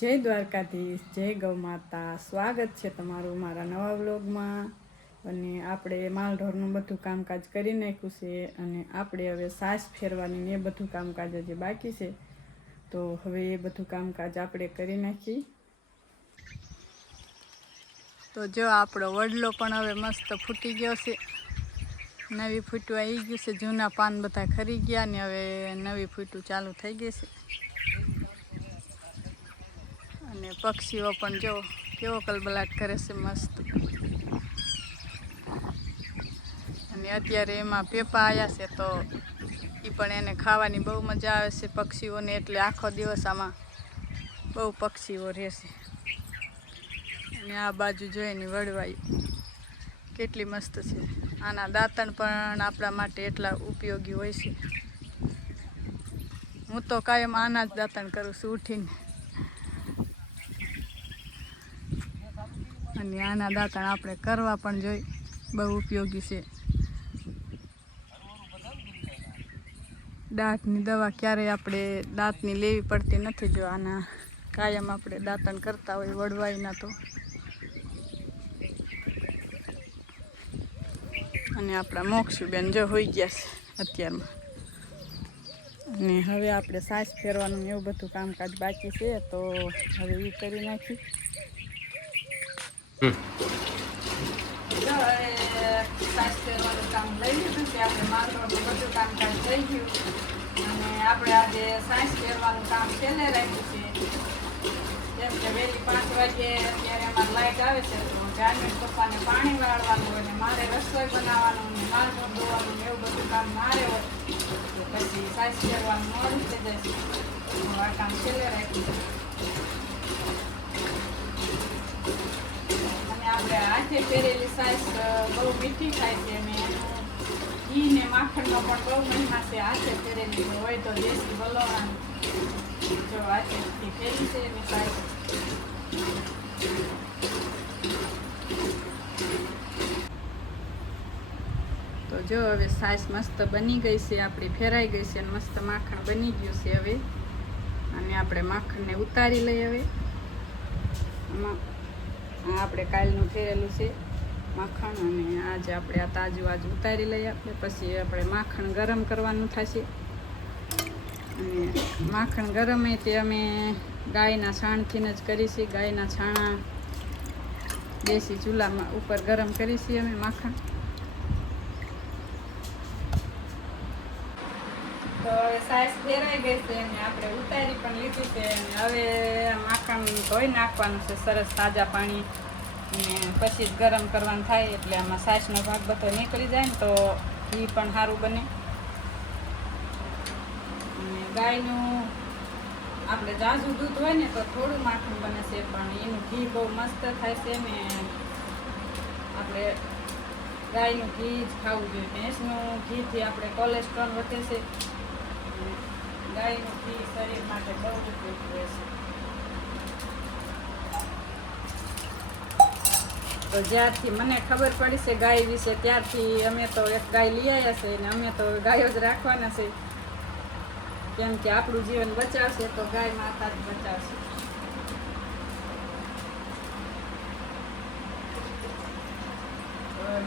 જય દ્વારકાધીશ, જય ગૌ માતા. સ્વાગત છે તમારું મારા નવા વ્લોગમાં. અને આપણે માલઢોરનું બધું કામકાજ કરી નાખ્યું છે અને આપણે હવે સાસ ફેરવાની ને એ બધું કામકાજ હજી બાકી છે. તો હવે એ બધું કામકાજ આપણે કરી નાખી. તો જો આપણો વડલો પણ હવે મસ્ત ફૂટી ગયો છે. નવી ફૂટું આવી ગયું છે. જૂના પાન બધા ખરી ગયા ને હવે નવી ફૂટું ચાલુ થઈ ગઈ છે. અને પક્ષીઓ પણ જો કેવો કલબલાટ કરે છે મસ્ત. અને અત્યારે એમાં પેપા આવ્યા છે તો એ પણ એને ખાવાની બહુ મજા આવે છે પક્ષીઓને. એટલે આખો દિવસ આમાં બહુ પક્ષીઓ રહેશે. અને આ બાજુ જોઈને વડવાઈ કેટલી મસ્ત છે. આના દાંતણ પણ આપણા માટે એટલા ઉપયોગી હોય છે. હું તો કાયમ આના જ દાંતણ કરું છું ઉઠીને. અને આના દાંતણ આપણે કરવા પણ જોઈએ, બહુ ઉપયોગી છે. દાંતની દવા ક્યારેય આપણે દાંતની લેવી પડતી નથી જો આના કાયમ આપણે દાંતણ કરતા હોય વડવાઈના તો. અને આપણા મોક્ષુબેન જો હોઈ ગયા છે અત્યારમાં. અને હવે આપણે સાસ ફેરવાનું એવું બધું કામકાજ બાકી છે તો હવે એ કરી નાખી. સાસ ફેરવાનું કામ લઈ લીધું છે આપણે. માલઢોરનું બધું કામકાજ થઈ ગયું અને આપણે આજે સાસ ફેરવાનું કામ છેલ્લે રાખ્યું છે. જેમ કે વહેલી 5 વાગે અત્યારે અમારે લાઇટ આવે છે તો જાનવીર પપ્પાને પાણી વાળવાનું અને મારે રસોઈ બનાવવાનું ને માલઢોર ધોવાનું ને એવું બધું કામ મારે હોય તો પછી સાસ ફેરવાનું મોડું થઈ જશે. આ કામ છેલ્લે રાખ્યું છે. આપણે હાથે ફેરેલી સાસ બહુ મીઠી થાય છે અને એનું ઘી ને માખણનો પણ બહુ મહિમા છે. હાથે ફેરેલી હોય તો દેશી વલોણાની જો હાથેથી ફેરી છે એની સાસ. તો જો હવે સાસ મસ્ત બની ગઈ છે આપણી, ફેરાઈ ગઈ છે અને મસ્ત માખણ બની ગયું છે હવે. અને આપણે માખણને ઉતારી લઈએ હવે. આમાં આપણે કાલનું ફેરેલું છે માખણ અને આજે આપણે આ તાજું ઉતારી લઈએ આપણે. પછી આપણે માખણ ગરમ કરવાનું થશે. અને માખણ ગરમ એ તે અમે ગાયના છાણથી જ કરીશી. ગાયના છાણા દેશી ચૂલામાં ઉપર ગરમ કરીશી અમે માખણ. તો હવે સાસ ફેરાઈ ગઈ છે અને આપણે ઉતારી પણ લીધી છે. અને હવે માખણ ધોઈ નાખવાનું છે સરસ તાજા પાણી અને પછી જ ગરમ કરવાનું થાય એટલે આમાં સાસનો ભાગ બધો નીકળી જાય ને તો ઘી પણ સારું બને. અને ગાયનું આપણે ઝાઝું દૂધ હોય ને તો થોડું માખણ બને છે પણ એનું ઘી બહુ મસ્ત થાય છે ને. આપણે ગાયનું ઘી જ ખાવું જોઈએ. ભેંસનું ઘીથી આપણે કોલેસ્ટ્રોલ વધે છે. ગાયનું ઘી શરીર માટે બહુ ઉપયોગી હોય છે. તો જ્યારથી મને ખબર પડી છે ગાય વિશે ત્યારથી અમે તો એક ગાય લઈ આવ્યા છે અને અમે તો ગાયો જ રાખવાના છે. કેમ કે આપણું જીવન બચાવશે તો ગાય માતા જ બચાવશે.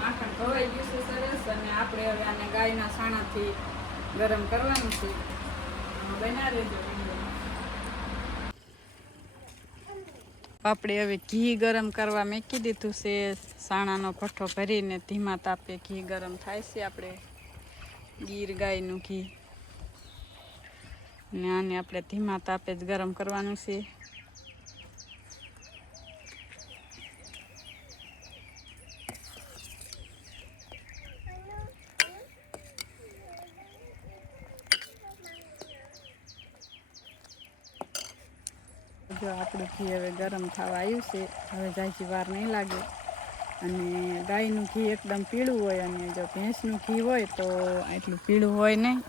માખણ ધોવાઈ ગયું છે સરસ અને આપણે હવે આને ગાયના છાણાથી ગરમ કરવાનું છે. બના લેજો. આપણે હવે ઘી ગરમ કરવા મૂકી દીધું છે. સાણાનો ભઠ્ઠો ભરીને ધીમા તાપે ઘી ગરમ થાય છે. આપણે ગીર ગાયનું ઘી ને આને આપણે ધીમા તાપે જ ગરમ કરવાનું છે. જો આપણું ઘી હવે ગરમ થવા આવ્યું છે. હવે ઝાઝી વાર નહીં લાગે. અને ગાયનું ઘી એકદમ પીળું હોય અને જો ભેંસનું ઘી હોય તો એટલું પીળું હોય નહીં.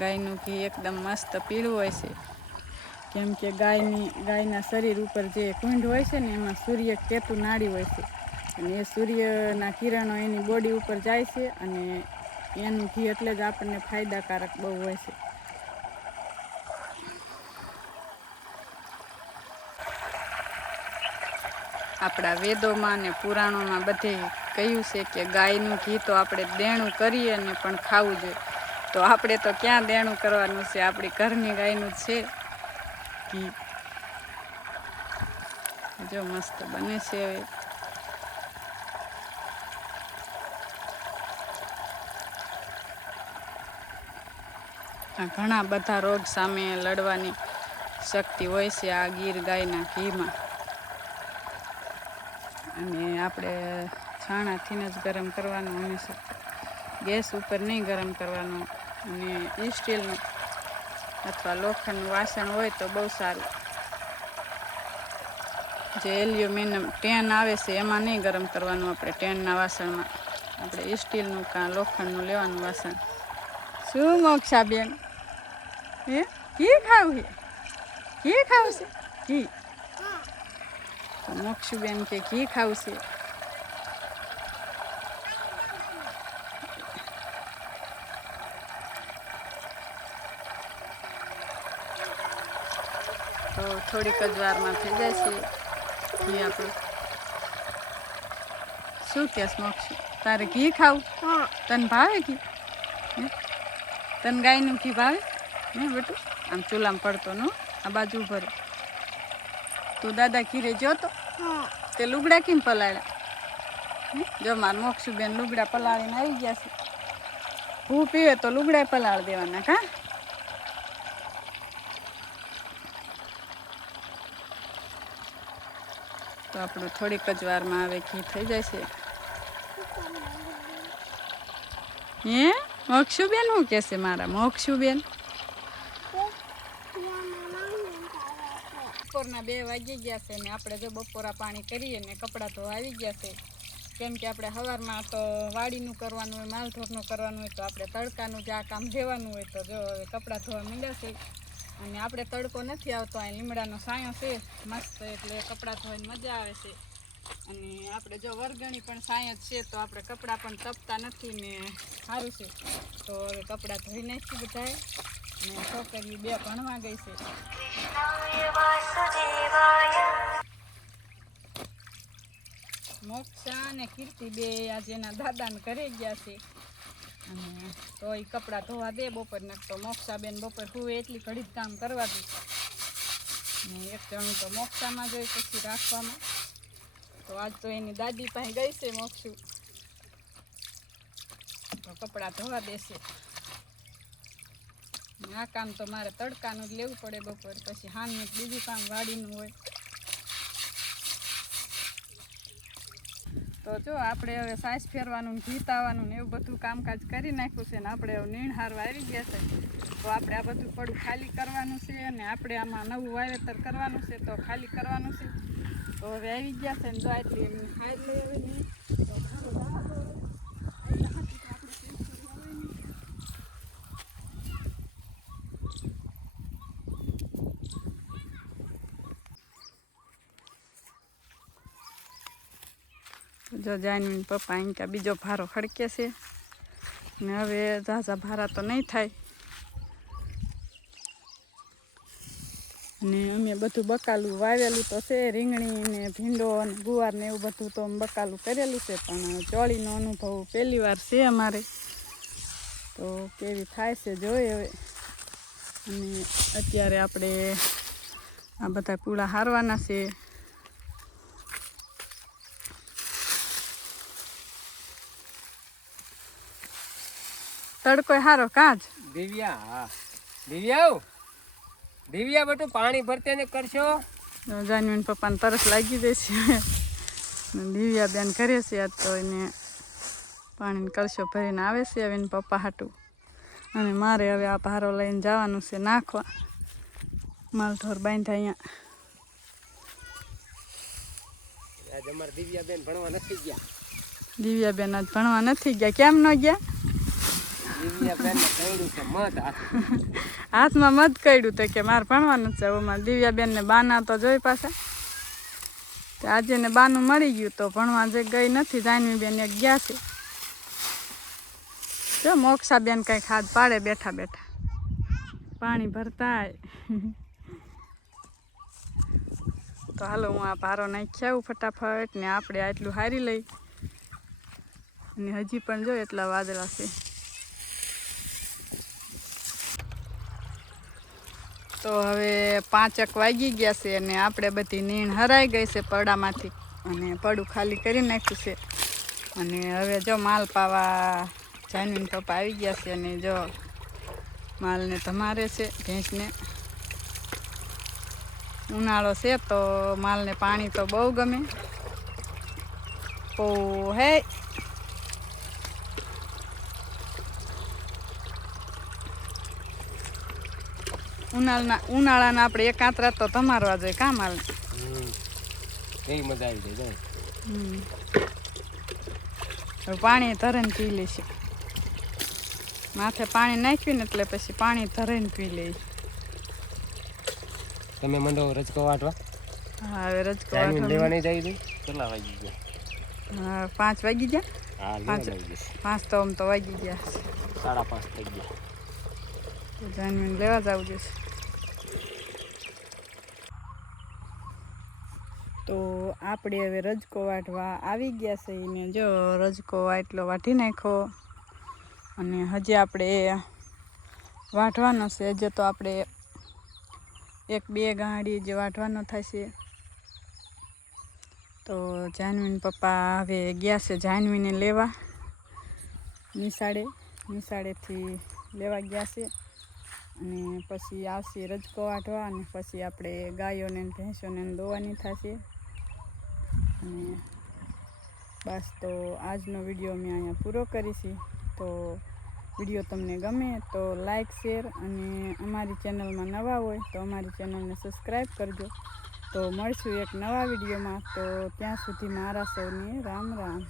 ગાયનું ઘી એકદમ મસ્ત પીળું હોય છે. કેમ કે ગાયના શરીર ઉપર જે કુંડ હોય છે ને એમાં સૂર્ય કેતુ નાડી હોય છે અને એ સૂર્યના કિરણો એની બોડી ઉપર જાય છે અને એનું ઘી એટલે જ આપણને ફાયદાકારક બહુ હોય છે. આપણા વેદોમાં અને પુરાણોમાં બધે કહ્યું છે કે ગાયનું ઘી તો આપણે દેણું કરીએ ને પણ ખાવું જોઈએ. તો આપણે તો ક્યાં દેણું કરવાનું છે, આપણી ઘરની ગાયનું જ છે ઘી. જો મસ્ત બને છે. હવે આ ઘણા બધા રોગ સામે લડવાની શક્તિ હોય છે આ ગીર ગાયના ઘીમાં. અને આપણે છાણાથી જ ગરમ કરવાનું, હંમેશા ગેસ ઉપર નહીં ગરમ કરવાનું. અને સ્ટીલનું અથવા લોખંડનું વાસણ હોય તો બહુ સારું. જે એલ્યુમિનિયમ ટેન આવે છે એમાં નહીં ગરમ કરવાનું, આપણે ટેનના વાસણમાં. આપણે સ્ટીલનું કાં લોખંડનું લેવાનું વાસણ. શું મોક્ષાબેન, હે ઘી ખાવું છે? ઘી ખાવું છે? ઘી તો મોક્ષુબેન કે ઘી ખાવું છે. તો થોડીક જ વારમાં થઈ જાય છે ઘી આપણું. શું કહેશ મોક્ષુ, તારે ઘી ખાવું? તને ભાવે ઘી? તને ગાયનું ઘી ભાવે? હે બેટું, આમ ચૂલામાં પડતો નો, આ બાજુ ઉભો રહે. તું દાદા ઘીરે જોતો તે લુગડા કેમ પલાળ્યા? જો માર મોક્ષુબેન લુગડા પલાળીને આવી ગયા છે. ભૂ પીવે તો લુગડા પલાળ દેવાના કા. તો આપણું થોડીક જ વારમાં હવે ઘી થઈ જાય છે. હે મોક્ષુબેન શું કહેશે મારા મોક્ષુબેન? બપોરના 2 વાગી ગયા છે ને આપણે જો બપોરા પાણી કરીએ ને કપડાં ધોવા આવી ગયા છે. કેમ કે આપણે સવારમાં તો વાડીનું કરવાનું હોય, માલઢોરનું કરવાનું હોય, તો આપણે તડકાનું જે આ કામ જેવાનું હોય. તો જો હવે કપડાં ધોવા માંડ્યા છે. અને આપણે તડકો નથી આવતો, અહીં લીમડાનો સાયો છે મસ્ત, એટલે કપડાં ધોવાની મજા આવે છે. અને આપણે જો વરગણી પણ સાયો જ છે તો આપણે કપડાં પણ તપતા નથી ને સારું છે. તો હવે કપડાં ધોઈ નાખી બધાએ. ને છોકરી 2 ભણવા ગઈ છે. મોક્ષા અને કીર્તિ 2 આજે એના દાદાને ઘરે ગયા છે. અને તો એ કપડાં ધોવા દે બપોર નાખ. તો મોક્ષાબેન બપોર હુવે એટલી ઘડી જ કામ કરવા દે. ને એક જણું તો મોક્ષામાં જોઈ પછી રાખવામાં. તો આજ તો એની દાદી પાસે ગઈ છે મોક્ષુ, તો કપડાં ધોવા દેશે. આ કામ તો મારે તડકાનું જ લેવું પડે બપોર, પછી હાનનું બીજું કામ વાડીનું હોય. તો જો આપણે હવે સાસ ફેરવાનું, ઘી તાવાનું ને એવું બધું કામકાજ કરી નાખ્યું છે. ને આપણે હવે નીણ હારવા આવી ગયા છે. તો આપણે આ બધું પડું ખાલી કરવાનું છે. અને આપણે આમાં નવું વાવેતર કરવાનું છે, તો ખાલી કરવાનું છે. તો હવે આવી ગયા છે ને જો એટલી એમ હાર લઈ આવે નહીં તો જો જાનવીન પપ્પા અહીં કે બીજો ભારો ખડકે છે. ને હવે ઝાઝા ભારા તો નહીં થાય. ને અમે બધું બકાલું વાવેલું તો છે, રીંગણી ને ભીંડો અને ગુવાર ને એવું બધું તો બકાલું કરેલું છે. પણ ચોળીનો અનુભવ પહેલી વાર છે અમારે, તો કેવી થાય છે જોઈએ હવે. અને અત્યારે આપણે આ બધા પૂળા હારવાના છે. તડકો હારો કાજ દિવ્યા, હા દિવ્યા, દિવ્યા બેટું પાણી ભરતે ને કરશો. જાનવીન પપ્પાને તરસ લાગી જશે. દિવ્યા બેન કરે છે આજ તો એને પાણીને કળશો ભરીને આવે છે હવે પપ્પા હાટું. અને મારે હવે આ ભારો લઈને જવાનું છે નાખવા. માલઢોર બાંધ્યા અહીંયા. આજ અમારે દિવ્યાબેન ભણવા નથી ગયા. દિવ્યાબેન આજ ભણવા નથી ગયા. કેમ ન ગયા? હાથમાં મત કર્યું તો કે મારે ભણવાનું છે. એમાં દિવ્યાબેનને બાના તો જોઈ પાછા. આજે ને બાનું મળી ગયું તો ભણવા જે ગઈ નથી. જાનવીબેન એક ગયા છે. જો મોક્ષાબેન કંઈક હાથ પાડે બેઠા બેઠા પાણી ભરતા. તો હાલો હું આ ભારો નાખી આવું ફટાફટ ને આપણે આટલું હારી લઈ અને હજી પણ જો એટલા વાદળા છે. તો હવે 5 વાગી ગયા છે અને આપણે બધી નીણ હરાઈ ગઈ છે પડડામાંથી અને પડું ખાલી કરી નાખ્યું છે. અને હવે જો માલ પાવા જાનવીન પપ્પા આવી ગયા છે અને જો માલને ધમારે છે ભેંસને. ઉનાળો છે તો માલને પાણી તો બહુ ગમે. ઓ હે ઉનાળાના આપણે એકાંતરા તો ધમારવા જોઈએ કામ માલ. કઈ મજા આવી જાય. હવે પાણી ધરીને પી લેશે. માથે પાણી નાખ્યું ને એટલે પછી પાણી ધરીને પી લે. તમે મંડો રજકો વાટવા? હા હવે રજકો વાટવા લેવા નહીં જાય. કેટલા વાગી ગયા? હા 5 વાગી ગયા. હા 5 તો આમ તો વાગી ગયા. 5:30 થઈ ગયા. તો જાનવીને લેવા જવું જશે. તો આપણે હવે રજકો વાટવા આવી ગયા છે ને જો રજકો વાટલો વાટી નાખો અને હજી આપણે વાટવાનો છે. હજી તો આપણે 1-2 ગાંડી જે વાટવાનો થશે. તો જાનવીન પપ્પા હવે ગયા છે જાનવીને લેવા નિશાળેથી લેવા ગયા છે અને પછી આવશે રજકો વાટવા અને પછી આપણે ગાયોને ભેંસોને દોવાની થશે. અને બસ તો આજનો વિડીયો મેં અહીંયા પૂરો કરીશી. તો વિડીયો તમને ગમે તો લાઈક શેર અને અમારી ચેનલમાં નવા હોય તો અમારી ચેનલને સબસ્ક્રાઈબ કરજો. તો મળશું એક નવા વિડીયોમાં. તો ત્યાં સુધી મારા સૌને રામ રામ.